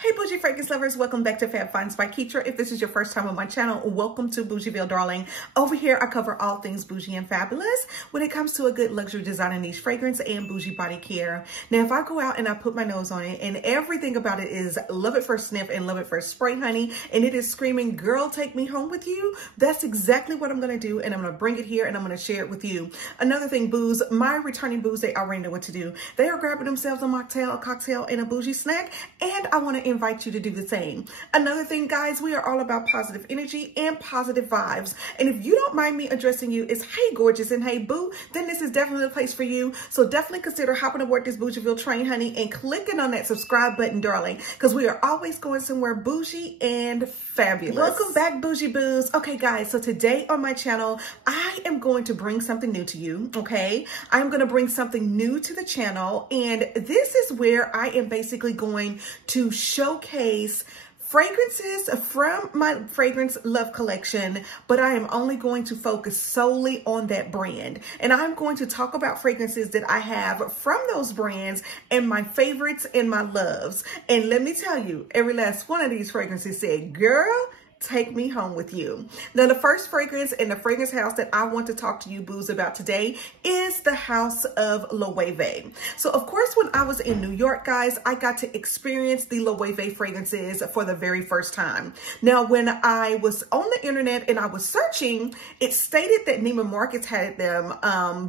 Hey bougie fragrance lovers, welcome back to Fab Finds by Keitra. If this is your first time on my channel, welcome to Bougieville, darling. Over here, I cover all things bougie and fabulous when it comes to a good luxury designer niche fragrance and bougie body care. Now, if I go out and I put my nose on it and everything about it is love at first sniff and love at first spray, honey, and it is screaming, girl, take me home with you, that's exactly what I'm going to do, and I'm going to bring it here and I'm going to share it with you. Another thing, booze, my returning booze, they already know what to do. They are grabbing themselves a mocktail, a cocktail, and a bougie snack, and I want to invite you to do the same. Another thing, guys, we are all about positive energy and positive vibes. And if you don't mind me addressing you as hey gorgeous and hey boo, then this is definitely the place for you. So definitely consider hopping aboard this Bougieville train, honey, and clicking on that subscribe button, darling, because we are always going somewhere bougie and fabulous. Welcome back, bougie boos. Okay, guys, so today on my channel, I am going to bring something new to you, okay? I'm going to bring something new to the channel, and this is where I am basically going to showcase fragrances from my fragrance love collection, but I am only going to focus solely on that brand. And I'm going to talk about fragrances that I have from those brands and my favorites and my loves. And let me tell you, every last one of these fragrances said, girl, take me home with you. Now, the first fragrance in the fragrance house that I want to talk to you boos about today is the house of LOEWE. So of course, when I was in New York, guys, I got to experience the LOEWE fragrances for the very first time. Now, when I was on the internet and I was searching, it stated that Neiman Marcus had them,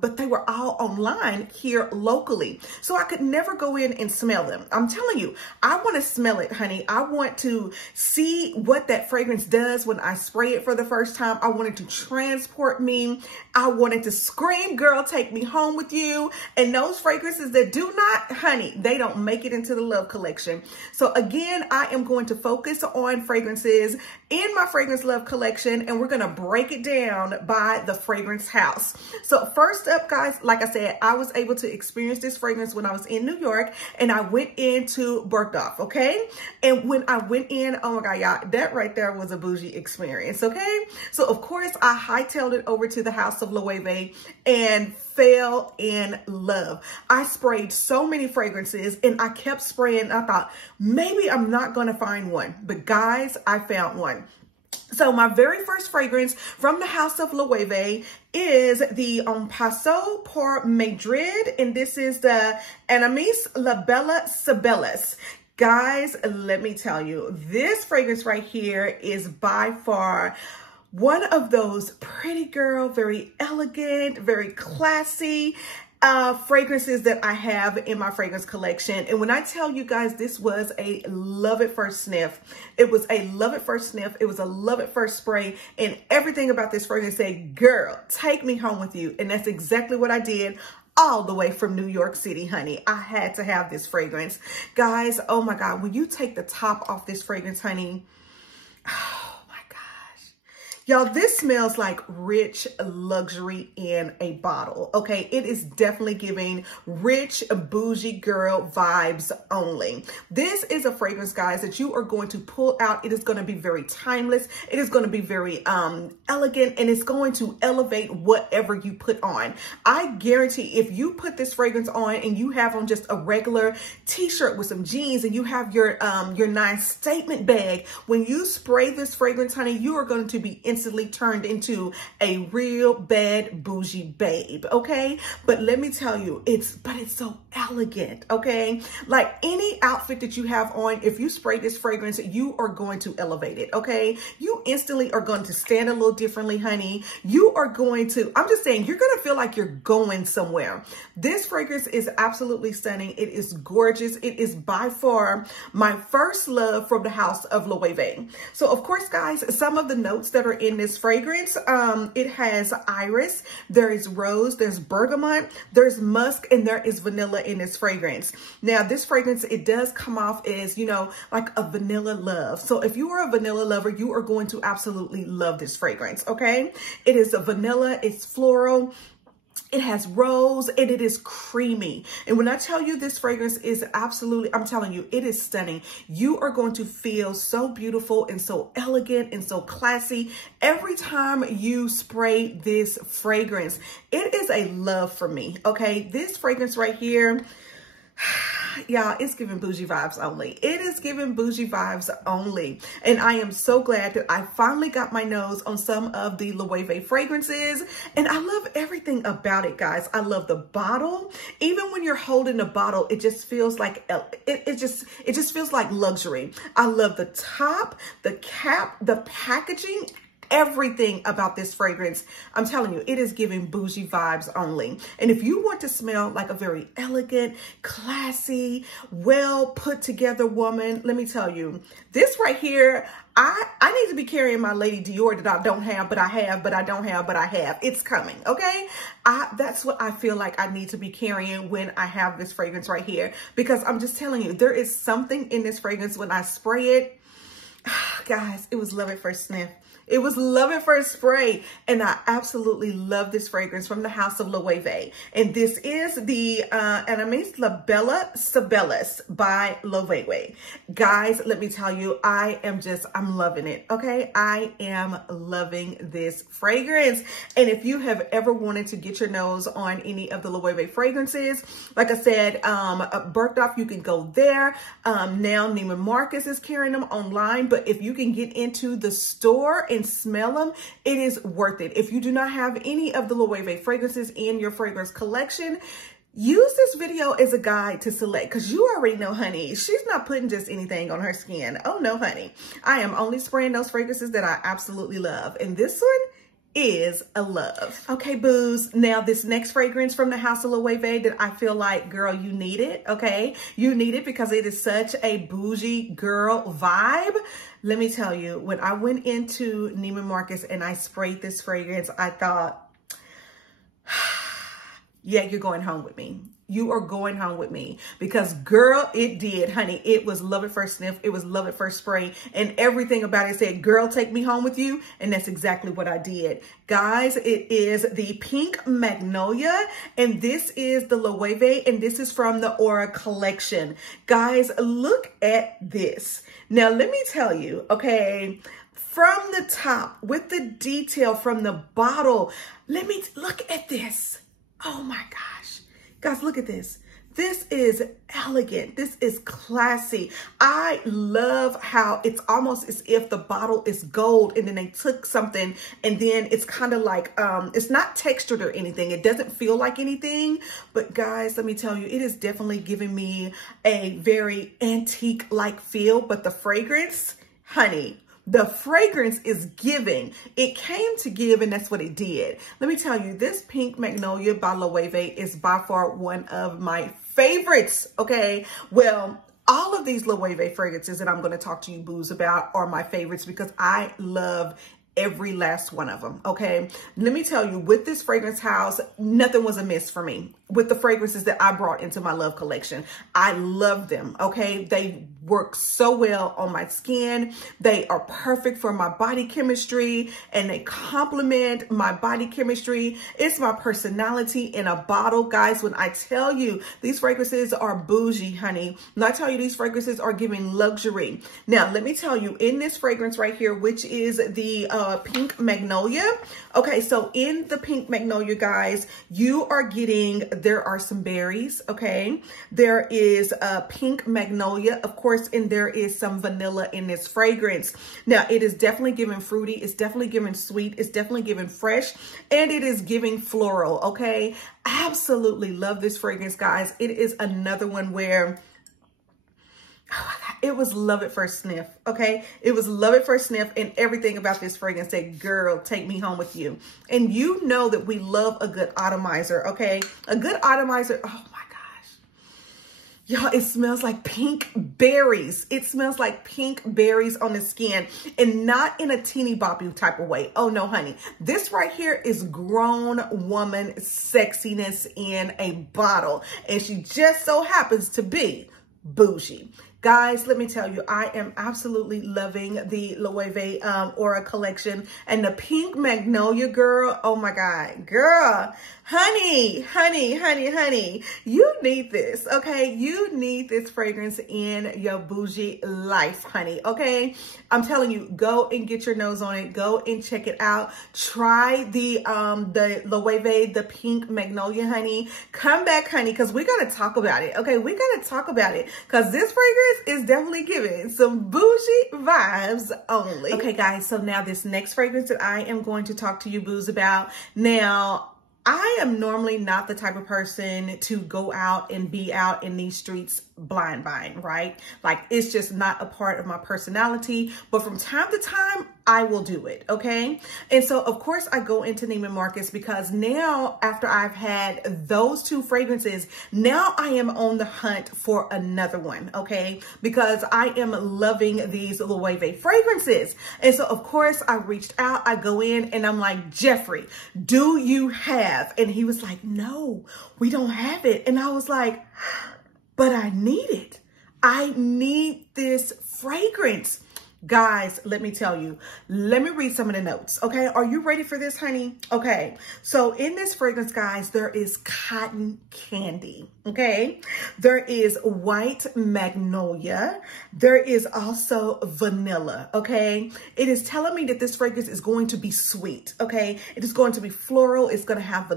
but they were all online here locally. So I could never go in and smell them. I'm telling you, I want to smell it, honey. I want to see what that fragrance does when I spray it for the first time. I wanted to transport me. I wanted to scream, girl, take me home with you. And those fragrances that do not, honey, they don't make it into the love collection. So again, I am going to focus on fragrances in my fragrance love collection, and we're going to break it down by the fragrance house. So first up, guys, like I said, I was able to experience this fragrance when I was in New York, and I went into Bergdorf, okay? And when I went in, oh my God, y'all, that right there was a bougie experience, okay? So of course, I hightailed it over to the house of LOEWE and fell in love. I sprayed so many fragrances and I kept spraying. I thought maybe I'm not going to find one, but guys, I found one. So my very first fragrance from the house of LOEWE is the Paso por Madrid, and this is the Amanece La Bella Cibeles. Guys, let me tell you, this fragrance right here is by far one of those pretty girl, very elegant, very classy fragrances that I have in my fragrance collection. And when I tell you guys, this was a love at first sniff. It was a love at first sniff. It was a love at first spray. And everything about this fragrance said, girl, take me home with you. And that's exactly what I did. All the way from New York City, honey. I had to have this fragrance. Guys, oh my God, when you take the top off this fragrance, honey, y'all, this smells like rich luxury in a bottle, okay? It is definitely giving rich, bougie girl vibes only. This is a fragrance, guys, that you are going to pull out. It is going to be very timeless. It is going to be very elegant, and it's going to elevate whatever you put on. I guarantee if you put this fragrance on and you have on just a regular t-shirt with some jeans and you have your nice statement bag, when you spray this fragrance, honey, you are going to be instantly turned into a real bad bougie babe, okay? But let me tell you, it's so elegant, okay? Like any outfit that you have on, if you spray this fragrance, you are going to elevate it, okay? You instantly are going to stand a little differently, honey. You are going to, I'm just saying, you're going to feel like you're going somewhere. This fragrance is absolutely stunning. It is gorgeous. It is by far my first love from the house of LOEWE. So of course, guys, some of the notes that are in this fragrance, it has iris, there is rose, there's bergamot, there's musk, and there is vanilla in this fragrance. Now, this fragrance, it does come off as, you know, like a vanilla love. So if you are a vanilla lover, you are going to absolutely love this fragrance, okay? It is a vanilla, it's floral. It has rose and it is creamy. And when I tell you this fragrance is absolutely, I'm telling you, it is stunning. You are going to feel so beautiful and so elegant and so classy every time you spray this fragrance. It is a love for me, okay? This fragrance right here, Y'all, it's giving bougie vibes only. It is giving bougie vibes only. And I am so glad that I finally got my nose on some of the LOEWE fragrances. And I love everything about it, guys. I love the bottle. Even when you're holding the bottle, it just feels like, it just feels like luxury. I love the top, the cap, the packaging. Everything about this fragrance, I'm telling you, it is giving bougie vibes only. And if you want to smell like a very elegant, classy, well put together woman, let me tell you, this right here, I need to be carrying my Lady Dior that I don't have, but I have, but I don't have, but I have. It's coming, okay? That's what I feel like I need to be carrying when I have this fragrance right here. Because I'm just telling you, there is something in this fragrance when I spray it. Guys, it was love at first sniff. It was love at first spray. And I absolutely love this fragrance from the house of LOEWE. And this is the Amanece La Bella Cibeles by LOEWE. Guys, let me tell you, I'm loving it. Okay. I am loving this fragrance. And if you have ever wanted to get your nose on any of the LOEWE fragrances, like I said, Bergdorf, you can go there. Now Neiman Marcus is carrying them online, but if you can get into the store and smell them, it is worth it. If you do not have any of the LOEWE fragrances in your fragrance collection, use this video as a guide to select, because you already know, honey, she's not putting just anything on her skin. Oh no, honey. I am only spraying those fragrances that I absolutely love. And this one is a love. Okay, boos. Now this next fragrance from the house of LOEWE that I feel like, girl, you need it. Okay. You need it because it is such a bougie girl vibe. Let me tell you, when I went into Neiman Marcus and I sprayed this fragrance, I thought, yeah, you're going home with me. You are going home with me, because girl, it did, honey. It was love at first sniff. It was love at first spray, and everything about it said, girl, take me home with you. And that's exactly what I did. Guys, it is the Pink Magnolia, and this is the LOEWE, and this is from the Aura collection. Guys, look at this. Now, let me tell you, okay, from the top with the detail from the bottle, look at this. Oh my gosh. Guys, look at this. This is elegant. This is classy. I love how it's almost as if the bottle is gold and then they took something and then it's kind of like, it's not textured or anything. It doesn't feel like anything. But guys, let me tell you, it is definitely giving me a very antique-like feel. But the fragrance, honey, the fragrance is giving. It came to give, and that's what it did. Let me tell you, this Pink Magnolia by LOEWE is by far one of my favorites, okay? Well, all of these LOEWE fragrances that I'm going to talk to you boos about are my favorites because I love every last one of them, okay? Let me tell you, with this fragrance house, nothing was amiss for me. With the fragrances that I brought into my love collection, I love them, okay? They work so well on my skin. They are perfect for my body chemistry, and they complement my body chemistry. It's my personality in a bottle. Guys, when I tell you these fragrances are bougie, honey, when I tell you these fragrances are giving luxury. Now, let me tell you, in this fragrance right here, which is the Pink Magnolia. Okay, so in the Pink Magnolia, guys, you are getting, there are some berries, okay? There is a Pink Magnolia, of course, and there is some vanilla in this fragrance. Now, it is definitely giving fruity. It's definitely giving sweet. It's definitely giving fresh, and it is giving floral, okay? Absolutely love this fragrance, guys. It is another one where, oh my God, it was love at first sniff, okay? It was love at first sniff, and everything about this fragrance said, girl, take me home with you. And you know that we love a good atomizer, okay? A good atomizer, oh my gosh. Y'all, it smells like pink berries. It smells like pink berries on the skin, and not in a teeny boppy type of way. Oh no, honey. This right here is grown woman sexiness in a bottle, and she just so happens to be bougie. Guys, let me tell you, I am absolutely loving the LOEWE Aura collection, and the pink Magnolia, girl. Oh my God, girl, honey, you need this, okay? You need this fragrance in your bougie life, honey, okay? I'm telling you, go and get your nose on it. Go and check it out. Try the LOEWE, the pink Magnolia, honey. Come back, honey, because we got to talk about it, okay? We got to talk about it because this fragrance is definitely giving some bougie vibes only. Okay, guys, so now this next fragrance that I am going to talk to you boos about. Now, I am normally not the type of person to go out and be out in these streets blind buying, right? Like, it's just not a part of my personality, but from time to time, I will do it, okay? And so, of course, I go into Neiman Marcus because now, after I've had those two fragrances, now I am on the hunt for another one, okay? Because I am loving these LOEWE fragrances. And so, of course, I reached out, I go in, and I'm like, Jeffrey, do you have? And he was like, no, we don't have it. And I was like, but I need it. I need this fragrance. Guys, let me tell you, let me read some of the notes, okay? Are you ready for this, honey? Okay, so in this fragrance, guys, there is cotton candy, okay? There is white magnolia. There is also vanilla, okay? It is telling me that this fragrance is going to be sweet, okay? It is going to be floral. It's going to have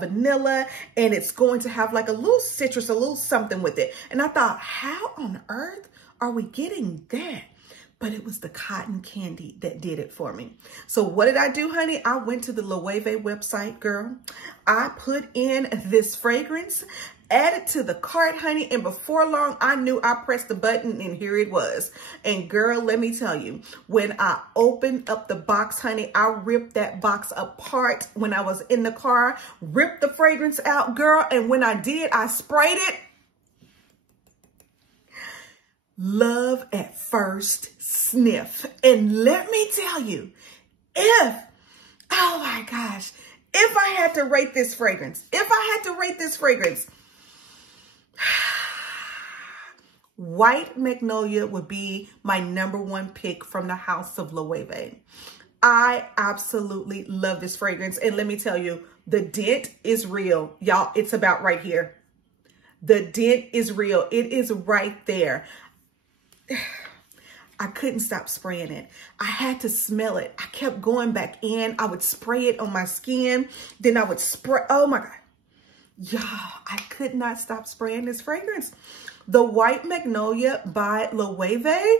vanilla, and it's going to have like a little citrus, a little something with it. And I thought, how on earth are we getting that? But it was the cotton candy that did it for me. So what did I do, honey? I went to the LOEWE website, girl. I put in this fragrance, added to the cart, honey, and before long, I knew I pressed the button and here it was. And girl, let me tell you, when I opened up the box, honey, I ripped that box apart when I was in the car, ripped the fragrance out, girl, and when I did, I sprayed it. Love at first sniff. And let me tell you, oh my gosh, if I had to rate this fragrance, white magnolia would be my #1 pick from the house of LOEWE. I absolutely love this fragrance. And let me tell you, the dent is real. Y'all, it's about right here. The dent is real. It is right there. I couldn't stop spraying it. I had to smell it. I kept going back in. I would spray it on my skin. Then I would spray. Oh my God. Y'all, I could not stop spraying this fragrance. The White Magnolia by LOEWE.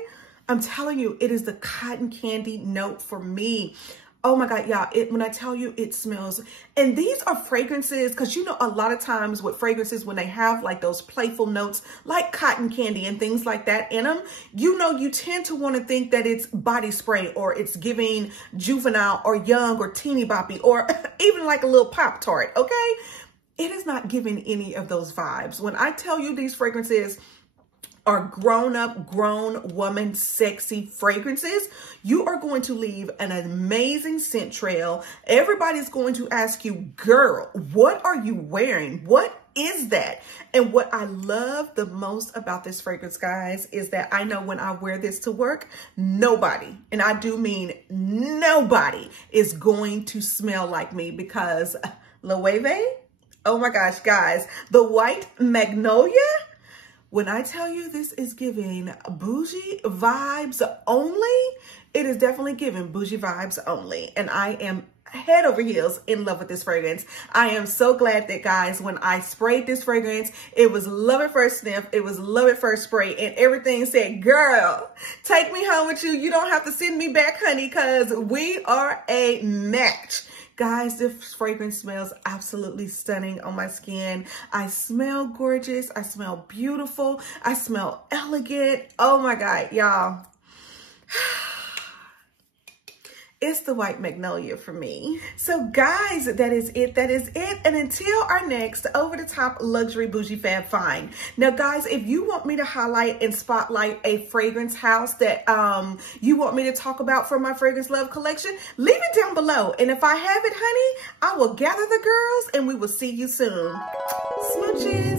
I'm telling you, it is the cotton candy note for me. Oh my God, y'all, when I tell you it smells, and these are fragrances, because you know, a lot of times with fragrances, when they have like those playful notes, like cotton candy and things like that in them, you know, you tend to want to think that it's body spray or it's giving juvenile or young or teeny boppy or even like a little Pop-Tart, okay? It is not giving any of those vibes. When I tell you these fragrances are grown-up, grown woman, sexy fragrances, you are going to leave an amazing scent trail. Everybody's going to ask you, girl, what are you wearing? What is that? And what I love the most about this fragrance, guys, is that I know when I wear this to work, nobody, and I do mean nobody, is going to smell like me, because LOEWE, oh my gosh, guys, the White Magnolia, when I tell you this is giving bougie vibes only, it is definitely giving bougie vibes only. And I am head over heels in love with this fragrance. I am so glad that, guys, when I sprayed this fragrance, it was love at first sniff, it was love at first spray, and everything said, girl, take me home with you. You don't have to send me back, honey, because we are a match. Guys, this fragrance smells absolutely stunning on my skin. I smell gorgeous. I smell beautiful. I smell elegant. Oh my God, y'all. It's the White Magnolia for me. So guys, that is it. That is it. And until our next over-the-top luxury bougie fab find. Now guys, if you want me to highlight and spotlight a fragrance house that you want me to talk about for my Fragrance Love collection, leave it down below. And if I have it, honey, I will gather the girls and we will see you soon. Smooches.